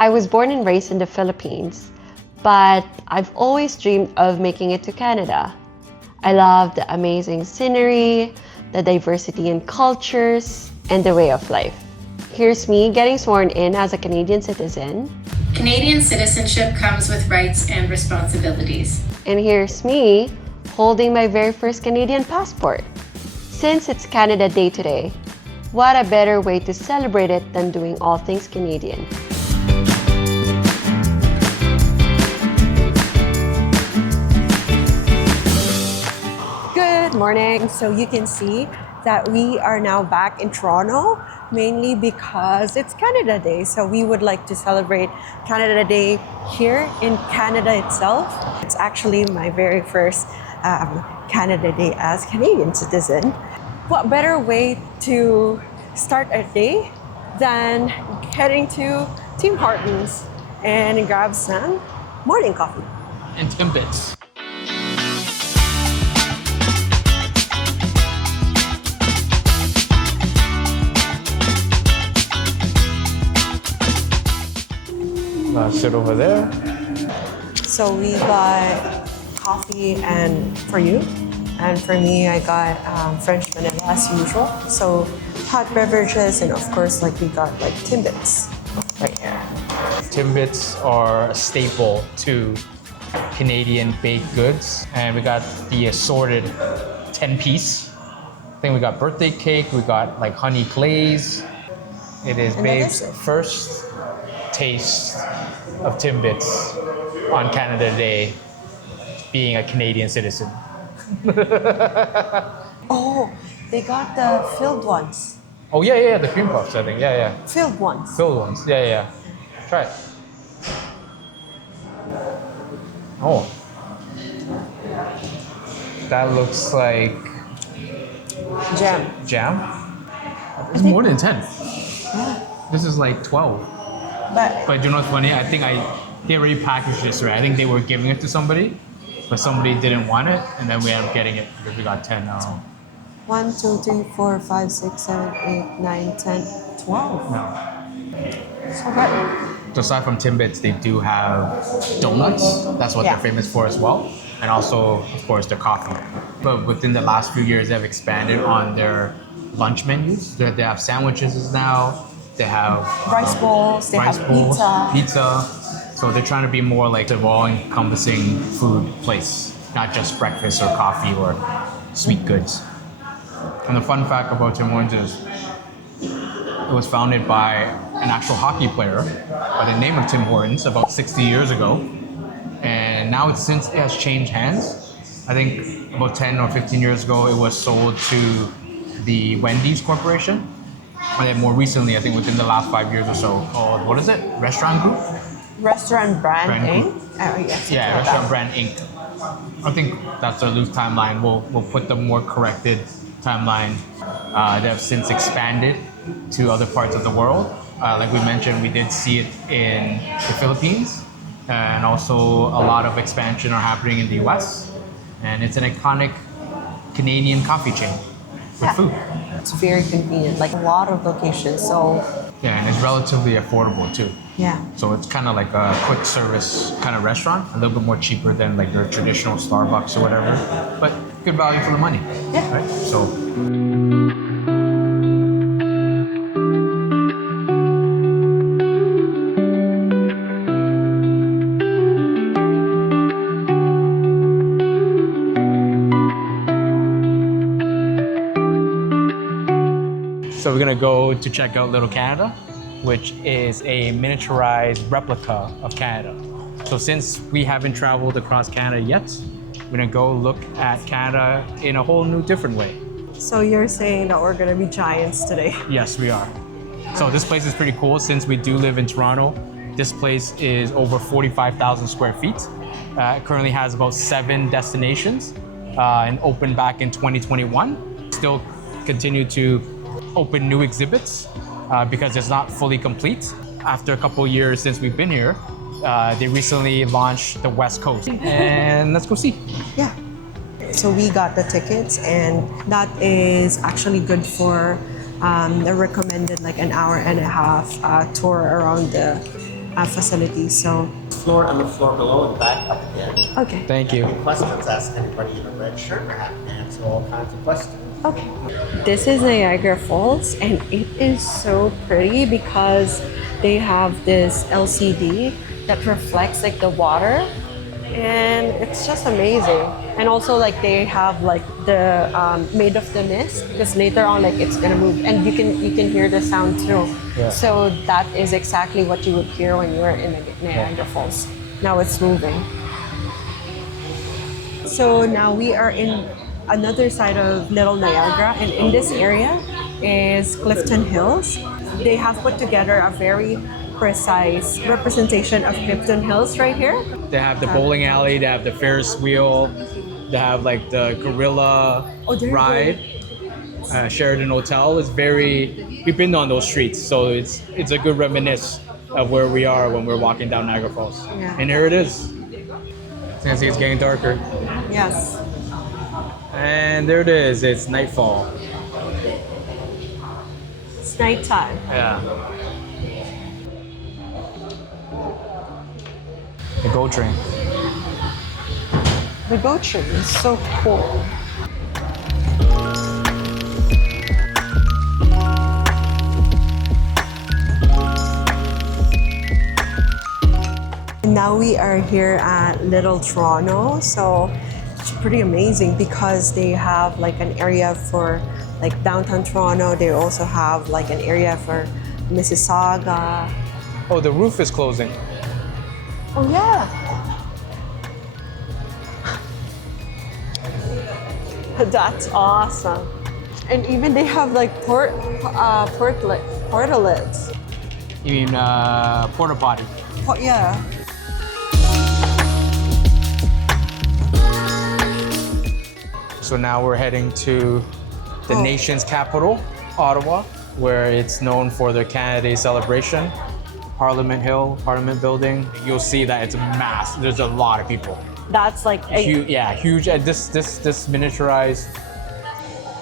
I was born and raised in the Philippines, but I've always dreamed of making it to Canada. I love the amazing scenery, the diversity in cultures, and the way of life. Here's me getting sworn in as a Canadian citizen. Canadian citizenship comes with rights and responsibilities. And here's me holding my very first Canadian passport. Since it's Canada Day today, what a better way to celebrate it than doing all things Canadian. Good morning. So you can see that we are now back in Toronto, mainly because it's Canada Day. So we would like to celebrate Canada Day here in Canada itself. It's actually my very first Canada Day as Canadian citizen. What better way to start a day than heading to Tim Hortons and grab some morning coffee. And Timbits. Sit over there. So we got coffee and for you, and for me I got French vanilla as usual. So hot beverages, and of course like we got like Timbits right here. Timbits are a staple to Canadian baked goods, and we got the assorted 10-piece. I think we got birthday cake, we got like honey glaze. It is Babe's first taste of Timbits on Canada Day, being a Canadian citizen. Oh, they got the filled ones. Oh yeah, the cream puffs, I think. Yeah. Filled ones. Filled ones. Yeah. Try it. Oh. That looks like Jam. It's more than 10. Yeah. This is like 12. But you know what's funny? I think they already packaged this right. I think they were giving it to somebody, but somebody didn't want it, and then we ended up getting it because we got 10 now. 1, 2, 3, 4, 5, 6, 7, 8, 9, 10, 12. No. So good. So aside from Timbits, they do have donuts. That's what they're famous for as well. And also, of course, their coffee. But within the last few years, they've expanded on their lunch menus. They have sandwiches now. They have rice bowls. They have pizza. So they're trying to be more like the all-encompassing food place, not just breakfast or coffee or sweet goods. And the fun fact about Tim Hortons is it was founded by an actual hockey player by the name of Tim Hortons about 60 years ago. And now since it has changed hands. I think about 10 or 15 years ago, it was sold to the Wendy's Corporation. And then more recently, I think within the last 5 years or so, called, what is it? Restaurant Group? Restaurant Brand Inc. Restaurant Brand Inc. I think that's a loose timeline. We'll put the more corrected timeline. They have since expanded to other parts of the world. Like we mentioned, we did see it in the Philippines, and also a lot of expansion are happening in the US. And it's an iconic Canadian coffee chain with food. It's very convenient, like a lot of locations. So and it's relatively affordable too. Yeah. So it's kind of like a quick service kind of restaurant, a little bit more cheaper than like your traditional Starbucks or whatever, but good value for the money. Yeah. Right? So. So we're gonna go to check out Little Canada, which is a miniaturized replica of Canada. So since we haven't traveled across Canada yet, we're gonna go look at Canada in a whole new different way. So you're saying that we're gonna be giants today? Yes, we are. So this place is pretty cool. Since we do live in Toronto, this place is over 45,000 square feet. It currently has about 7 destinations and opened back in 2021. Still continue to open new exhibits because it's not fully complete. After a couple of years since we've been here, they recently launched the West Coast. And let's go see. Yeah. So we got the tickets, and that is actually good for the recommended like an hour and a half tour around the facilities. So, Floor on the floor below and back up again. okay. Thank you. Any questions? Ask anybody in a red shirt. We're happy to answer all kinds of questions. Okay. This is Niagara Falls, and it is so pretty because they have this LCD that reflects like the water, and it's just amazing. And also like they have like the made of the mist, because later on like it's gonna move, and you can hear the sound too. Yeah. So that is exactly what you would hear when you're in Niagara Falls. Now it's moving. So now we are in another side of Little Niagara, and in this area is Clifton Hills. They have put together a very precise representation of Clifton Hills right here. They have the bowling alley, they have the Ferris wheel, they have like the gorilla ride. Sheridan Hotel is we've been on those streets, so it's a good reminisce of where we are when we're walking down Niagara Falls. Yeah. And here it is. You can see it's getting darker. Yes. And there it is, it's nightfall. It's nighttime. Yeah. The GO train. The GO train is so cool. Now we are here at Little Toronto, so it's pretty amazing because they have like an area for like downtown Toronto. They also have like an area for Mississauga. Oh, the roof is closing. Oh yeah. That's awesome. And even they have like portalets. You mean porta potty? Oh, yeah. So now we're heading to the nation's capital, Ottawa, where it's known for their Canada Day celebration. Parliament Hill, Parliament Building. You'll see that it's a mass. There's a lot of people. That's like Huge. This miniaturized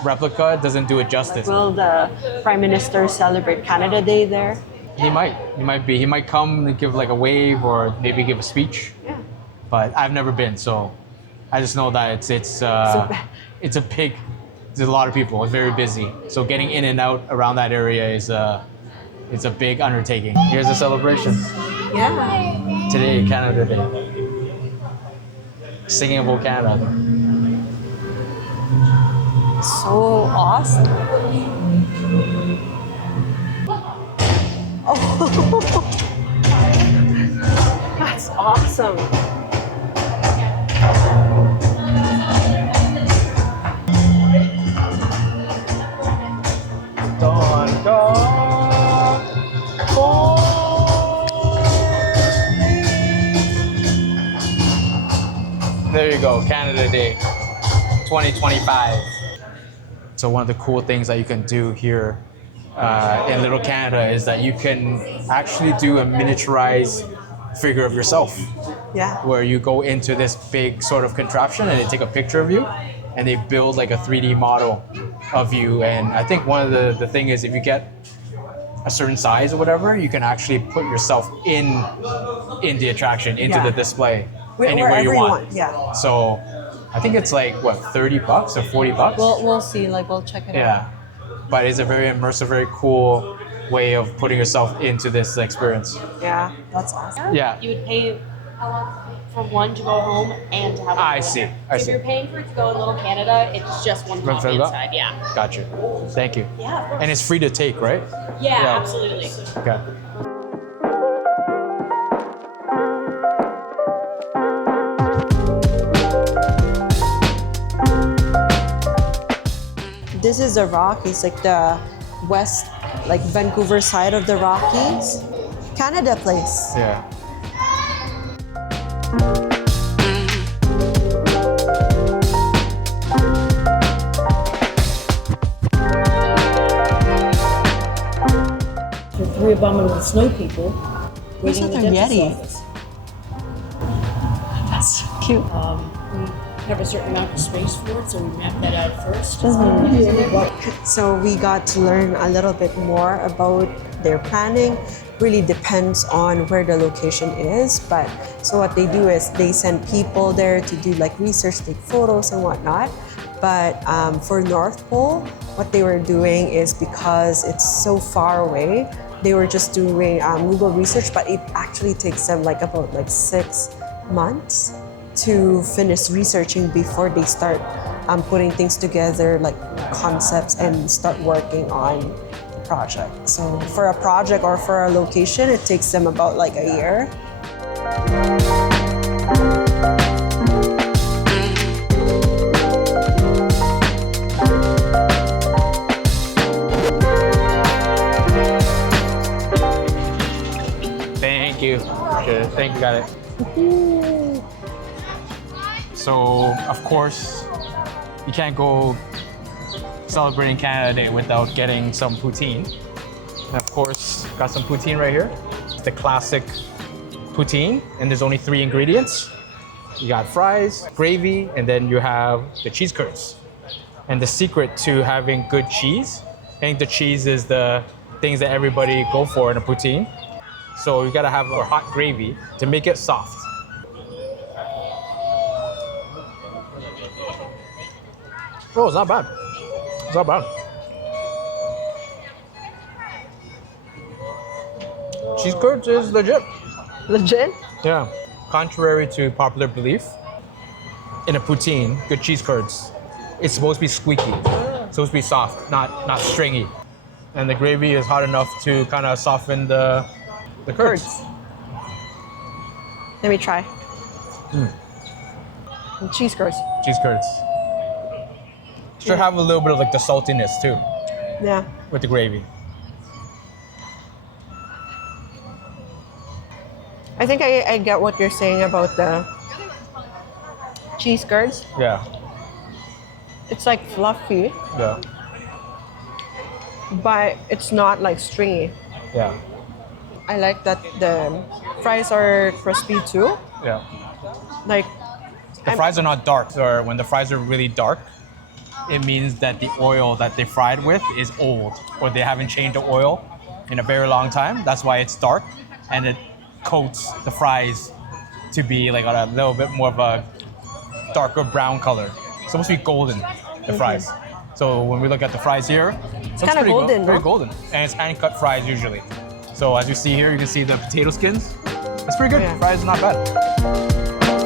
replica doesn't do it justice. Will the Prime Minister celebrate Canada Day there? He might. He might come and give like a wave or maybe give a speech. Yeah. But I've never been, so I just know that it's a big. There's a lot of people. It's very busy. So getting in and out around that area is it's a big undertaking. Here's a celebration. Yeah. Today, Canada Day. Singing about Canada. So awesome. Oh, that's awesome. There you go, Canada Day 2025. So one of the cool things that you can do here in Little Canada is that you can actually do a miniaturized figure of yourself. Yeah. Where you go into this big sort of contraption and they take a picture of you and they build like a 3D model of you. And I think one of the thing is if you get a certain size or whatever, you can actually put yourself in the attraction, into the display, anywhere you want. Yeah. So I think it's like what, $30 or $40? We'll see. Like we'll check it out. Yeah. But it's a very immersive, very cool way of putting yourself into this experience. Yeah, that's awesome. Yeah. You would pay for one to go home and to have one. I see. If you're paying for it to go in Little Canada, it's just one copy Canada? inside. Yeah. Gotcha. Thank you. Yeah, of course. And it's free to take, right? Yeah, absolutely. Okay. This is the Rockies, like the west, like Vancouver side of the Rockies. Canada Place. Yeah. The three abominable snow people waiting in the that dentist's Yeti? office. That's cute. We have a certain amount of space for it, so we map that out first. So we got to learn a little bit more about they're planning. Really depends on where the location is. But so what they do is they send people there to do like research, take photos and whatnot. But for North Pole, what they were doing is because it's so far away, they were just doing Google research, but it actually takes them like about 6 months to finish researching before they start putting things together, like concepts, and start working on the project. So for a project or for a location, it takes them about like a year. Thank you. Good. Thank you, got it. So, of course, you can't go celebrating Canada Day without getting some poutine. And of course, got some poutine right here. It's the classic poutine, and there's only 3 ingredients. You got fries, gravy, and then you have the cheese curds. And the secret to having good cheese, I think the cheese is the things that everybody go for in a poutine. So you gotta have a hot gravy to make it soft. Oh, it's not bad. It's not bad. Cheese curds is legit. Legit? Yeah. Contrary to popular belief, in a poutine, good cheese curds, it's supposed to be squeaky. It's supposed to be soft, not stringy. And the gravy is hot enough to kind of soften the curds. Let me try. And cheese curds. Cheese curds. Should have a little bit of like the saltiness too Yeah. with the gravy. I think I get what you're saying about the cheese curds. Yeah. It's like fluffy, Yeah. but it's not like stringy. Yeah. I like that the fries are crispy too. Yeah. Like, The fries are not dark, or when the fries are really dark, it means that the oil that they fried with is old, or they haven't changed the oil in a very long time. That's why it's dark, and it coats the fries to be like a little bit more of a darker brown color. It's supposed to be golden, the fries. So when we look at the fries here, it's kinda golden, very no? golden, and it's hand cut fries usually. So as you see here, you can see the potato skins. It's pretty good. Yeah. Fries are not bad.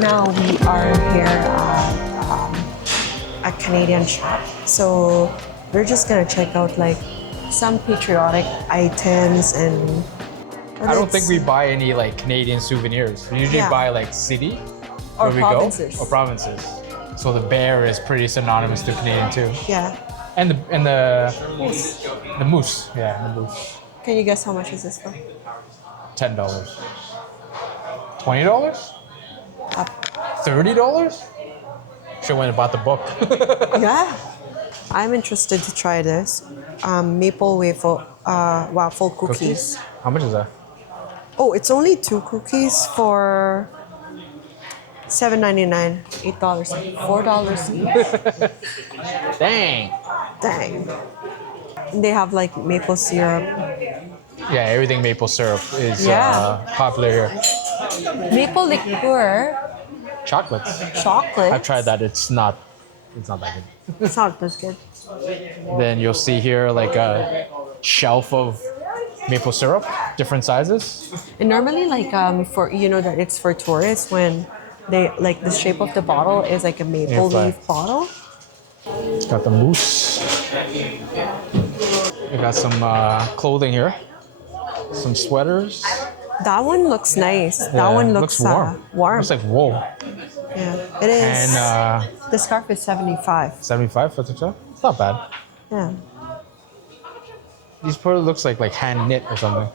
now we are here at a Canadian shop. So we're just gonna check out like some patriotic items and I don't think we buy any like Canadian souvenirs. We usually Yeah. buy like city Or where we provinces. go or provinces. So the bear is pretty synonymous to Canadian too, Yeah. and the moose. Yeah, the moose. Can you guess how much is this for? $10, $20, Up. $30. Should went and bought the book. Yeah. I'm interested to try this. Maple waffle cookies. How much is that? Oh, it's only 2 cookies for $7.99, $8, $4 each. Dang. Dang. They have like maple syrup. Yeah, everything maple syrup is Yeah. popular here. Maple liqueur, Chocolates. chocolate. I've tried that. It's not that good. It's not as good. Then you'll see here like a shelf of maple syrup, different sizes. And normally, like for that it's for tourists when they like the shape of the bottle is like a maple Yeah, leaf bottle. It's got the moose. We got some clothing here, some sweaters. That one looks nice. Yeah, That one looks warm. warm. Looks like wool. Yeah, it is. And the scarf is 75. 75 for the top. It's not bad. Yeah. These probably looks like hand knit or something.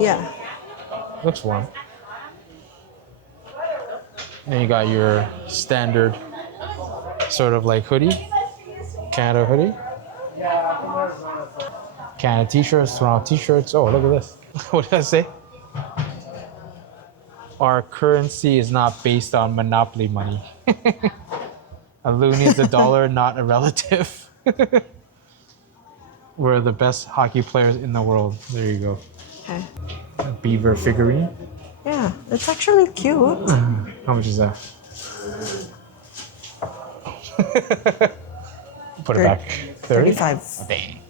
Yeah. Looks warm. And you got your standard sort of like hoodie, Canada hoodie. Canada t-shirts, Toronto t-shirts. Oh, look at this. What did I say? Our currency is not based on monopoly money. A loonie is a dollar, not a relative. We're the best hockey players in the world. There you go. Okay. A beaver figurine. Yeah, it's actually cute. How much is that? Put it back. 30? 35. Dang.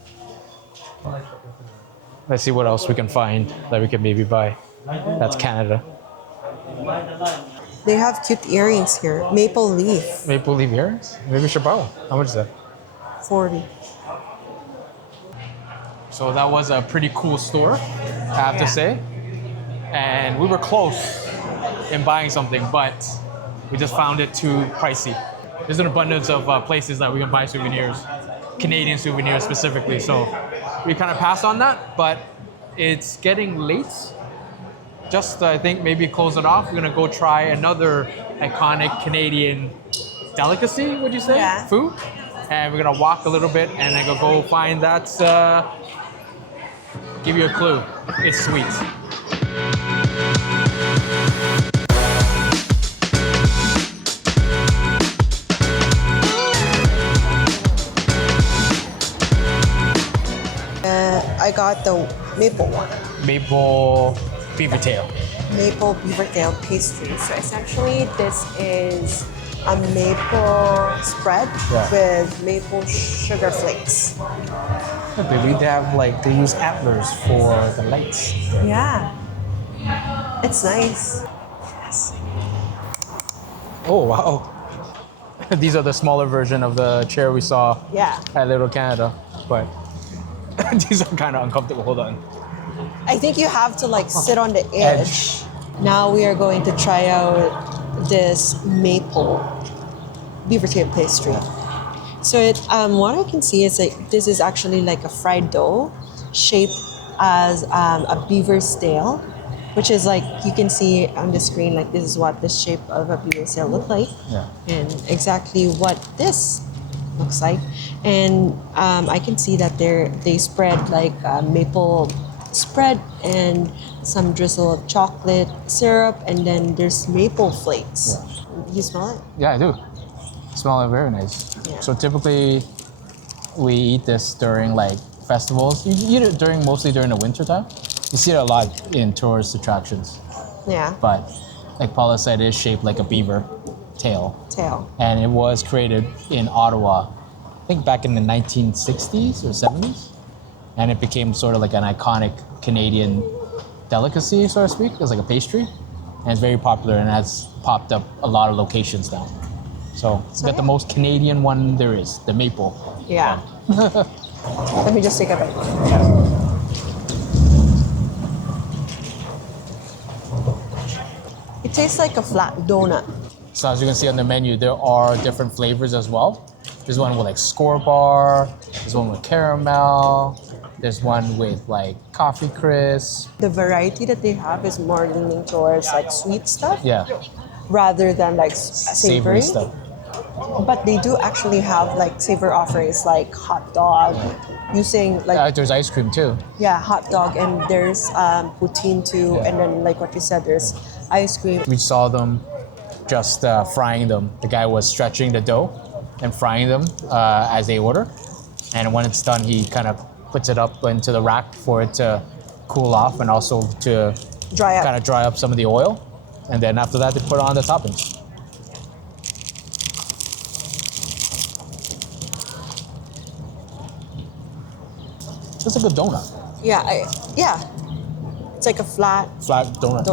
Let's see what else we can find that we can maybe buy. That's Canada. They have cute earrings here. Maple leaf, Maple leaf earrings? Maybe we should buy one. How much is that? 40. So that was a pretty cool store, I have to say. And we were close in buying something, but we just found it too pricey. There's an abundance of places that we can buy souvenirs, Canadian souvenirs specifically. So we kind of passed on that, but it's getting late. Just, I think, maybe close it off. We're gonna go try another iconic Canadian delicacy, would you say? Yeah. Food. And we're gonna walk a little bit and then go find that, give you a clue. It's sweet. I got the maple one. Maple beaver tail. Maple beaver tail pastry. So essentially, this is a maple spread with maple sugar flakes. They have they use antlers for the lights. Yeah, it's nice. Yes. Oh wow! These are the smaller version of the chair we saw at Little Canada, but these are kind of uncomfortable. Hold on. I think you have to sit on the edge. Now we are going to try out this maple beaver tail pastry. So what I can see is this is actually like a fried dough shaped as a beaver's tail, which is you can see on the screen, this is what the shape of a beaver's tail looks like. Yeah. And exactly what this looks like. And I can see that they spread maple spread and some drizzle of chocolate syrup, and then there's maple flakes. Yeah. You smell it? Yeah, I do. Smell it very nice. Yeah. So typically, we eat this during festivals. You eat it mostly during the winter time. You see it a lot in tourist attractions. Yeah. But like Paula said, it is shaped like a beaver tail. And it was created in Ottawa, I think back in the 1960s or 70s. And it became sort of an iconic Canadian delicacy, so to speak. It's like a pastry. And it's very popular and has popped up a lot of locations now. So got the most Canadian one there is, the maple. Yeah. Let me just take a bite. It tastes like a flat donut. So as you can see on the menu, there are different flavors as well. There's one with score bar, there's one with caramel, there's one with coffee crisp. The variety that they have is more leaning towards sweet stuff. Yeah. Rather than savory stuff. But they do actually have savor offerings like hot dog, using there's ice cream too. Yeah, hot dog, and there's poutine too, and then what you said, there's ice cream. We saw them just frying them. The guy was stretching the dough and frying them as they order. And when it's done, he kind of puts it up into the rack for it to cool off and also to dry up some of the oil. And then after that, they put on the toppings. It's like a donut. Yeah. It's like a flat donut.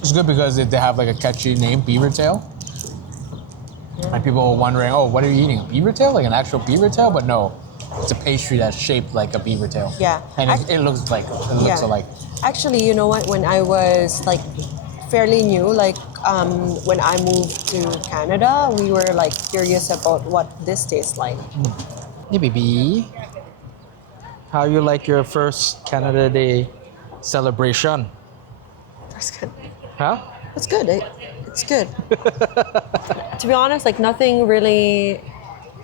It's good because they have a catchy name, Beaver Tail. And people were wondering, oh, what are you eating? A beaver tail? An actual beaver tail? But no, it's a pastry that's shaped like a beaver tail. Yeah. And it looks alike. Actually, you know what? When I was fairly new, when I moved to Canada, we were curious about what this tastes like. Hey, baby. How you like your first Canada Day celebration? That's good. Huh? It's good. It's good. To be honest, nothing really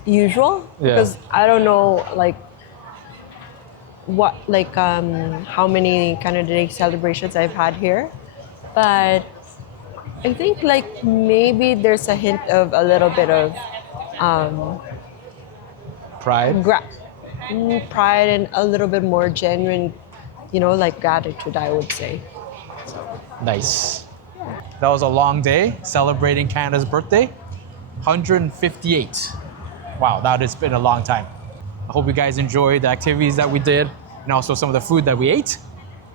usual because I don't know how many Canada Day celebrations I've had here, but I think like maybe there's a hint of a little bit of Pride. pride and a little bit more genuine, like gratitude, I would say. Nice. That was a long day celebrating Canada's birthday. 158. Wow, that has been a long time. I hope you guys enjoyed the activities that we did and also some of the food that we ate.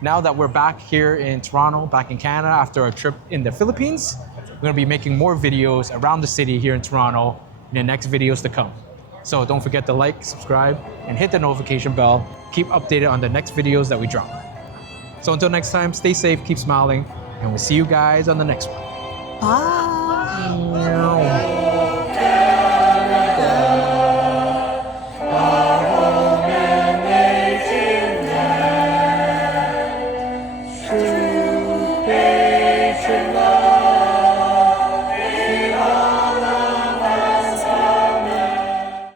Now that we're back here in Toronto, back in Canada after our trip in the Philippines, we're gonna be making more videos around the city here in Toronto in the next videos to come. So don't forget to like, subscribe, and hit the notification bell. Keep updated on the next videos that we drop. So until next time, stay safe, keep smiling, and we'll see you guys on the next one. Bye. Meow.